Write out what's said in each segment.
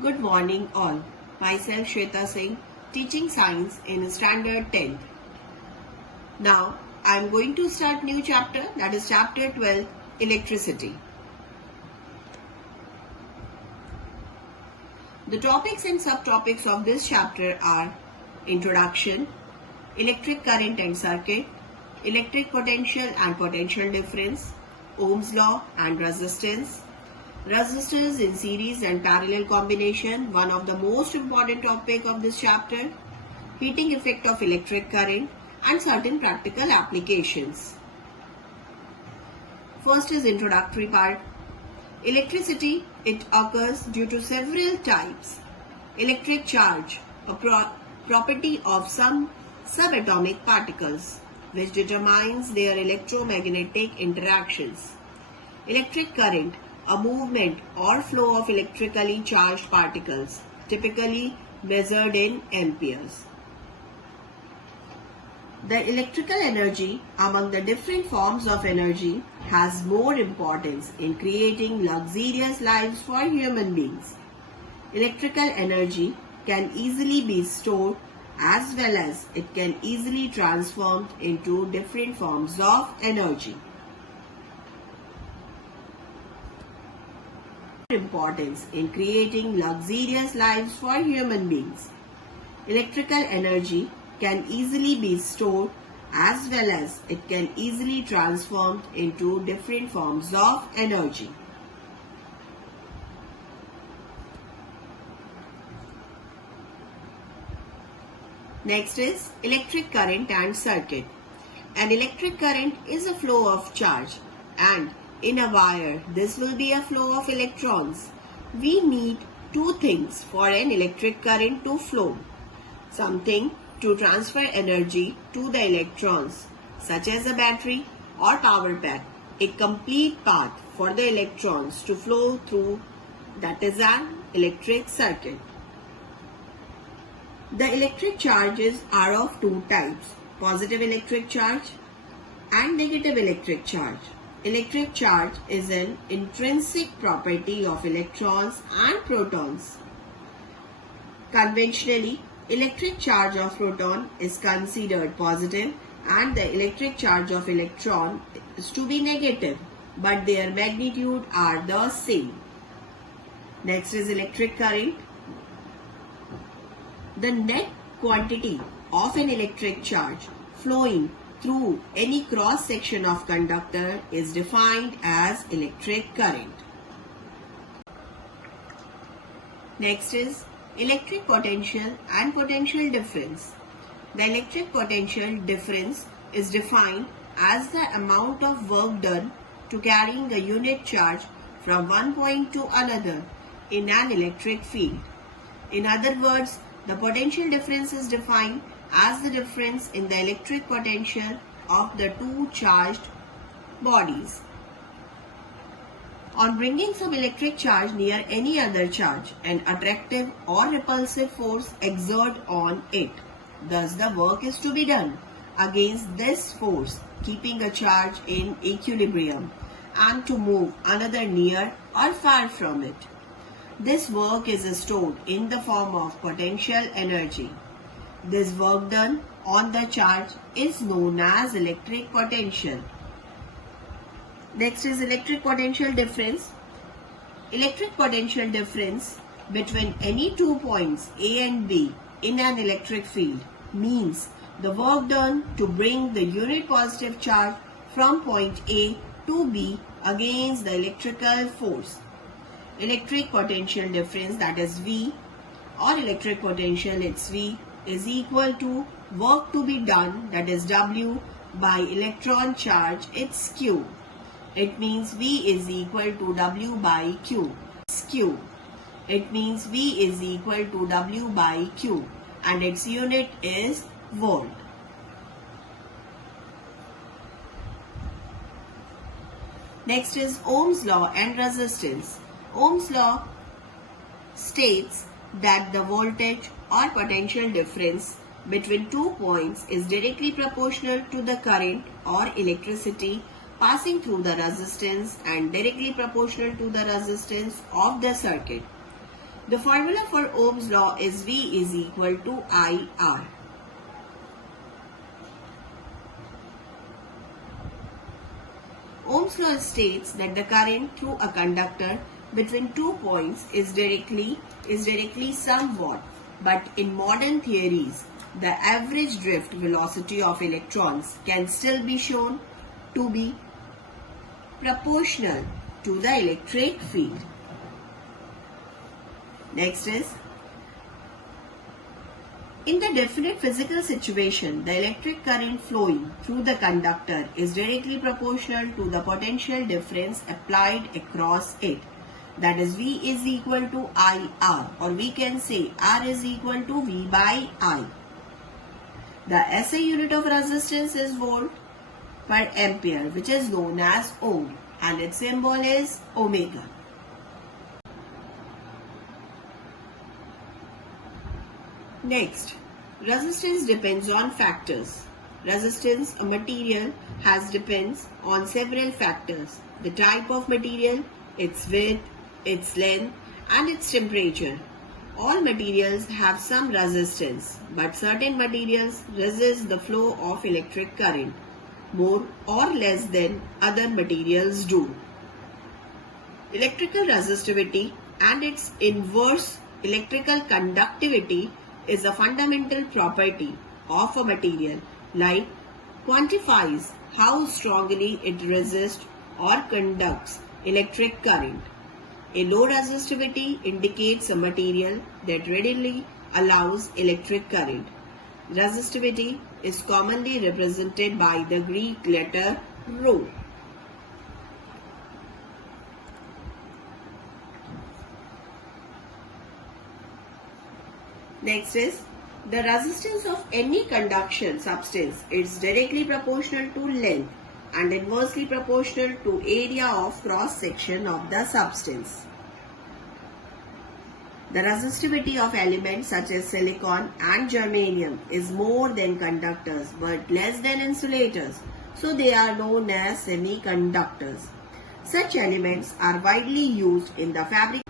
Good morning all. Myself Shweta Singh, teaching science in standard 10th. Now I am going to start new chapter, that is chapter 12, electricity. The topics and subtopics of this chapter are introduction, electric current and circuit, electric potential and potential difference, Ohm's law and resistance, resistors in series and parallel combination, one of the most important topic of this chapter, heating effect of electric current and certain practical applications. First is introductory part. Electricity, it occurs due to several types. Electric charge, a property of some subatomic particles, which determines their electromagnetic interactions. Electric current, a movement or flow of electrically charged particles, typically measured in amperes. The electrical energy among the different forms of energy has more importance in creating luxurious lives for human beings. Electrical energy can easily be stored as well as it can easily transformed into different forms of energy. Importance in creating luxurious lives for human beings. Electrical energy can easily be stored as well as it can easily transformed into different forms of energy. Next is electric current and circuit. An electric current is a flow of charge, and in a wire this will be a flow of electrons. We need two things for an electric current to flow. Something to transfer energy to the electrons, such as a battery or power pack, a complete path for the electrons to flow through, that is an electric circuit. The electric charges are of two types, positive electric charge and negative electric charge. Electric charge is an intrinsic property of electrons and protons. Conventionally, electric charge of proton is considered positive and the electric charge of electron is to be negative, but their magnitude are the same. Next is electric current. The net quantity of an electric charge flowing through any cross section of conductor is defined as electric current. Next is electric potential and potential difference. The electric potential difference is defined as the amount of work done to carrying a unit charge from one point to another in an electric field. In other words, the potential difference is defined as the difference in the electric potential of the two charged bodies. On bringing some electric charge near any other charge, an attractive or repulsive force exerts on it. Thus, the work is to be done against this force, keeping a charge in equilibrium and to move another near or far from it. This work is stored in the form of potential energy. This work done on the charge is known as electric potential. Next is electric potential difference. Electric potential difference between any 2 points A and B in an electric field means the work done to bring the unit positive charge from point A to B against the electrical force. Electric potential difference, that is V, or electric potential, it's V, is equal to work to be done, that is W, by electron charge, it's Q. It means V is equal to W by Q. It's Q. It means V is equal to W by Q and its unit is volt. Next is Ohm's law and resistance. Ohm's law states that the voltage or potential difference between 2 points is directly proportional to the current or electricity passing through the resistance and directly proportional to the resistance of the circuit. The formula for Ohm's law is V is equal to IR. Ohm's law states that the current through a conductor between 2 points is directly somewhat, but in modern theories, the average drift velocity of electrons can still be shown to be proportional to the electric field. Next is, in the definite physical situation, the electric current flowing through the conductor is directly proportional to the potential difference applied across it. That is, V is equal to IR, or we can say R is equal to V by I. The SI unit of resistance is volt per ampere, which is known as Ohm, and its symbol is omega. Next, resistance depends on factors. Resistance, a material, depends on several factors: the type of material, its width, its length, and its temperature. All materials have some resistance, but certain materials resist the flow of electric current more or less than other materials do. Electrical resistivity and its inverse, electrical conductivity, is a fundamental property of a material, like quantifies how strongly it resists or conducts electric current. A low resistivity indicates a material that readily allows electric current. Resistivity is commonly represented by the Greek letter rho. Next is, the resistance of any conduction substance is directly proportional to length and inversely proportional to area of cross section of the substance. The resistivity of elements such as silicon and germanium is more than conductors but less than insulators, so they are known as semiconductors. Such elements are widely used in the fabrication.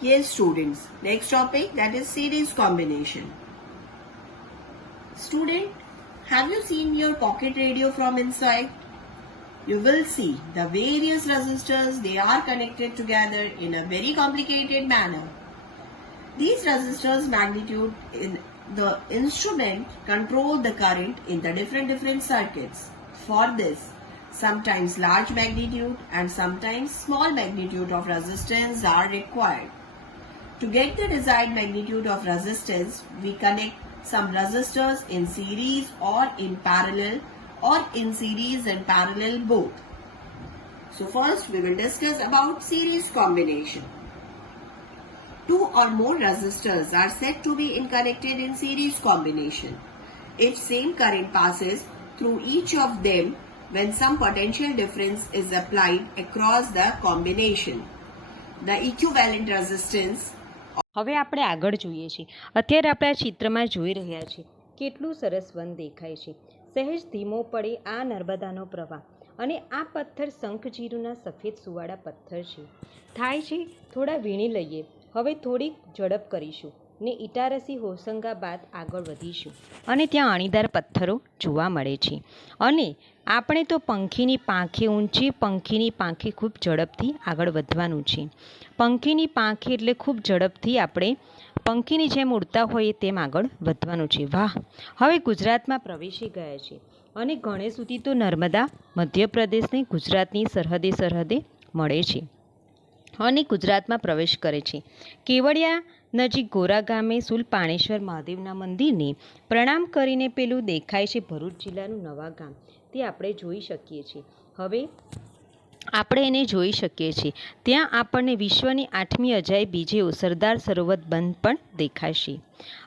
Yes, students. Next topic, that is series combination. Student, have you seen your pocket radio from inside? You will see the various resistors, they are connected together in a very complicated manner. These resistors magnitude in the instrument control the current in the different circuits. For this, sometimes large magnitude and sometimes small magnitude of resistance are required. To get the desired magnitude of resistance, we connect some resistors in series or in parallel, or in series and parallel both. So first we will discuss about series combination. Two or more resistors are said to be connected in series combination if same current passes through each of them when some potential difference is applied across the combination. The equivalent resistance. હવે આપણે આગળ જોઈએ છીએ. અત્યારે આપણે આ ચિત્રમાં જોઈ રહ્યા છીએ કેટલું સરસ વન દેખાય છે. સહેજ ધીમો પડે આ નર્મદાનો પ્રવાહ અને આ પથ્થર શંખજીરુના સફેદ સુવાળા પથ્થર છે. થાય છે થોડા વીણી લઈએ. હવે થોડીક ઝડપ કરીશું ને ઇટારસી હોશંગાબાદ આગળ વધીશું અને ત્યાં અણીદાર પથ્થરો જોવા મળે છે. અને આપણે તો પંખીની પાંખે ઊંચી, પંખીની પાંખે ખૂબ ઝડપથી આગળ વધવાનું છે. પંખીની પાંખે એટલે ખૂબ ઝડપથી આપણે પંખીની જેમ ઉડતા હોઈએ તેમ આગળ વધવાનું છે. વાહ! હવે ગુજરાતમાં પ્રવેશી ગયા છે અને ગણેશ સુધી તો નર્મદા મધ્યપ્રદેશને ગુજરાતની સરહદે મળે છે અને ગુજરાતમાં પ્રવેશ કરે છે. કેવડિયા નજીક ગોરા ગામે સુલપાણેશ્વર મહાદેવના મંદિરને પ્રણામ કરીને પેલું દેખાય છે ભરૂચ જિલ્લાનું નવા ગામ, તે આપણે જોઈ શકીએ છીએ. હવે આપણે એને જોઈ શકીએ છીએ. ત્યાં આપણને વિશ્વની 8મી અજાયબી જેવો સરદાર સરોવર બંધ પણ દેખાશે.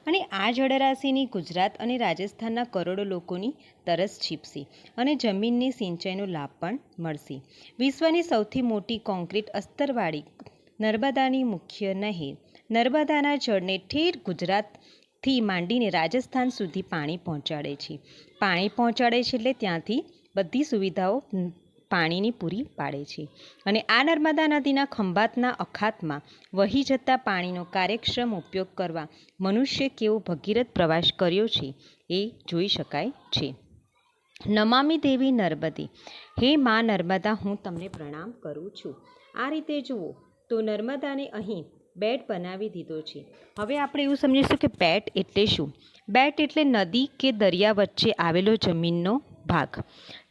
અને આ જળરાશિની ગુજરાત અને રાજસ્થાનના કરોડો લોકોની તરસ છીપશે અને જમીનની સિંચાઈનો લાભ પણ મળશે. વિશ્વની સૌથી મોટી કોન્ક્રીટ અસ્તરવાળી નર્મદાની મુખ્ય નહેર નર્મદાના જળને ઠેર ગુજરાતથી માંડીને રાજસ્થાન સુધી પાણી પહોંચાડે છે એટલે ત્યાંથી બધી સુવિધાઓ પાણીની પૂરી પાડે છે. અને આ નર્મદા નદીના ખંભાતના અખાતમાં વહી જતા પાણીનો કાર્યક્ષમ ઉપયોગ કરવા મનુષ્ય કેવો ભગીરથ પ્રવાસ કર્યો છે એ જોઈ શકાય છે. નમામિ દેવી નર્મદે, હે મા નર્મદા, હું તમને પ્રણામ કરું છું. આ રીતે જુઓ તો નર્મદાને અહીં બેટ બનાવી દીધો છે. હવે આપણે એવું સમજીશું કે બેટ એટલે શું. બેટ એટલે નદી કે દરિયા વચ્ચે આવેલો જમીનનો ભાગ,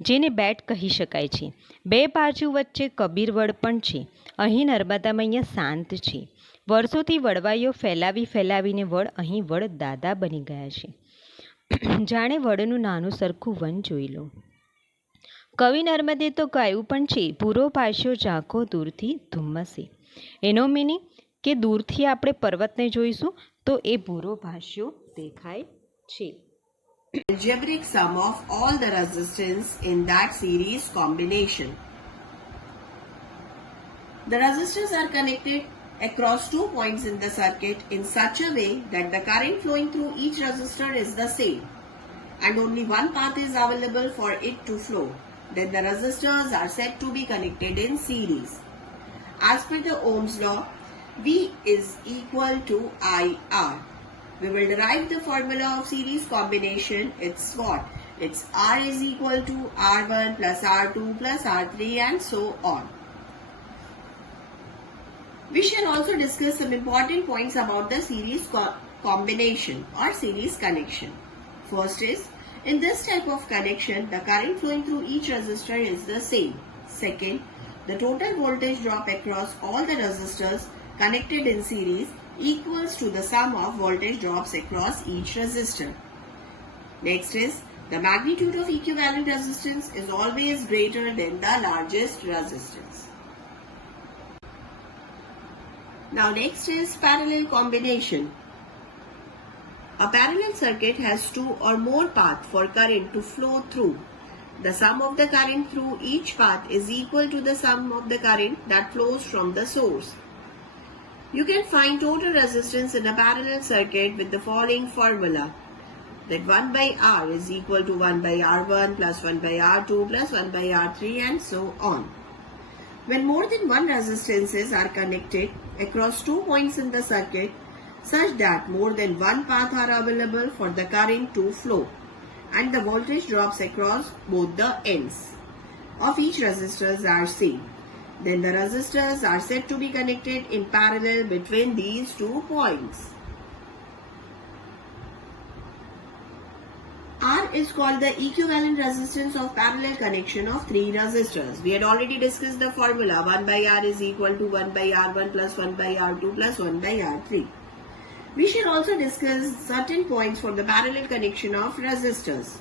જેને બેટ કહી શકાય છે. બે બાજુ વચ્ચે કબીરવડ પણ છે. અહીં નર્મદા મૈયા શાંત છે. વર્ષોથી વડવાઈઓ ફેલાવીને વડ અહીં વડ દાદા બની ગયા છે. જાણે વડનું નાનું સરખું વન જોઈ લો. કવિ નર્મદે તો ગાયું પણ છે, ભૂરો ભાષ્યો ઝાંખો દૂરથી ધુમ્મસે. એનો મિનિંગ કે દૂરથી આપણે પર્વતને જોઈશું તો એ ભૂરો ભાષ્યો દેખાય છે. Algebraic sum of all the resistance in that series combination. The resistors are connected across 2 points in the circuit in such a way that the current flowing through each resistor is the same and only one path is available for it to flow. Then the resistors are said to be connected in series. As per the Ohm's law, V is equal to IR. We will derive the formula of series combination. It's what? It's R is equal to R1 plus R2 plus R3 and so on. We shall also discuss some important points about the series combination or series connection. First is, in this type of connection, the current flowing through each resistor is the same. Second, the total voltage drop across all the resistors connected in series equals to the sum of voltage drops across each resistor. Next is, the magnitude of equivalent resistance is always greater than the largest resistance. Now next is parallel combination. A parallel circuit has 2 or more paths for current to flow through. The sum of the current through each path is equal to the sum of the current that flows from the source. You can find total resistance in a parallel circuit with the following formula, that 1 by R is equal to 1 by R1 plus 1 by R2 plus 1 by R3 and so on. When more than one resistances are connected across 2 points in the circuit such that more than one path are available for the current to flow and the voltage drops across both the ends of each resistors are same, then the resistors are said to be connected in parallel between these 2 points. R is called the equivalent resistance of parallel connection of 3 resistors. We had already discussed the formula 1 by R is equal to 1 by R1 plus 1 by R2 plus 1 by R3. We shall also discuss certain points for the parallel connection of resistors.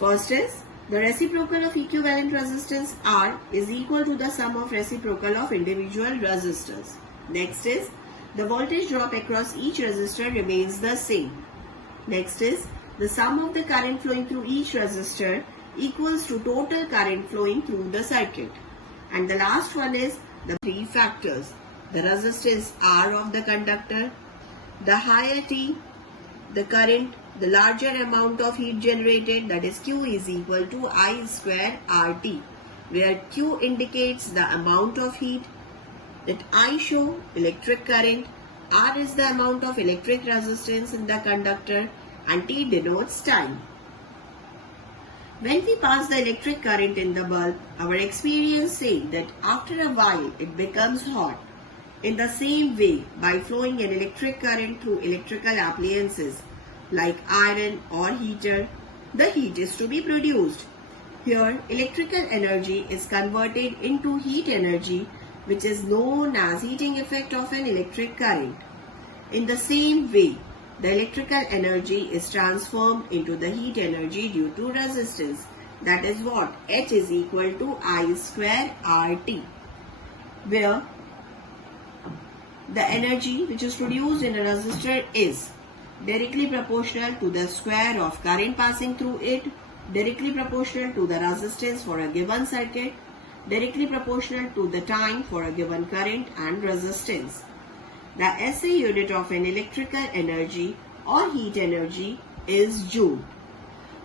First is, the reciprocal of equivalent resistance R is equal to the sum of reciprocal of individual resistors. Next is, the voltage drop across each resistor remains the same. Next is, the sum of the current flowing through each resistor equals to total current flowing through the circuit. And the last one is the 3 factors, the resistance R of the conductor, the higher T, the current, the larger amount of heat generated, that is Q is equal to I square RT, where Q indicates the amount of heat, that I show electric current, R is the amount of electric resistance in the conductor, and T denotes time. When we pass the electric current in the bulb, our experience say that after a while it becomes hot. In the same way, by flowing an electric current through electrical appliances like iron or heater, the heat is to be produced. Here, electrical energy is converted into heat energy, which is known as heating effect of an electric current. In the same way, the electrical energy is transformed into the heat energy due to resistance. That is what? H is equal to I square RT, where the energy which is produced in a resistor is directly proportional to the square of current passing through it, directly proportional to the resistance for a given circuit, directly proportional to the time for a given current and resistance. The SI unit of an electrical energy or heat energy is joule.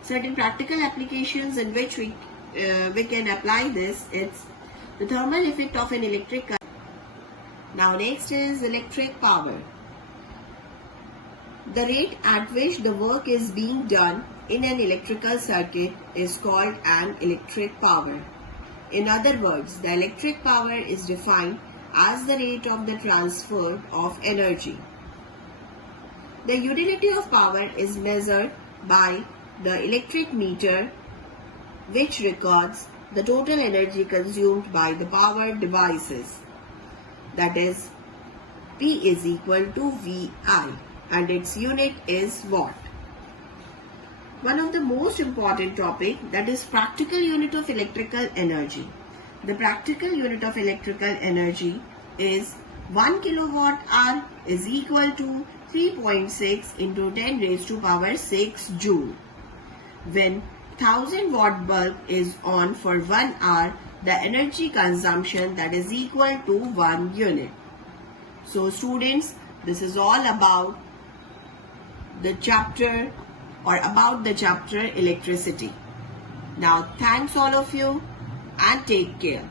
Certain practical applications in which we we can apply this. It's the thermal effect of an electric current. Now next is electric power. The rate at which the work is being done in an electrical circuit is called an electric power. In other words, the electric power is defined as the rate of the transfer of energy. The utility of power is measured by the electric meter, which records the total energy consumed by the power devices. That is, P is equal to VI, and its unit is watt. One of the most important topic, that is practical unit of electrical energy. The practical unit of electrical energy is 1 kilowatt hour is equal to 3.6 into 10 raised to power 6 joule. When 1000 watt bulb is on for 1 hour, the energy consumption that is equal to 1 unit. So students, this is all about the chapter electricity. Now thanks all of you and take care.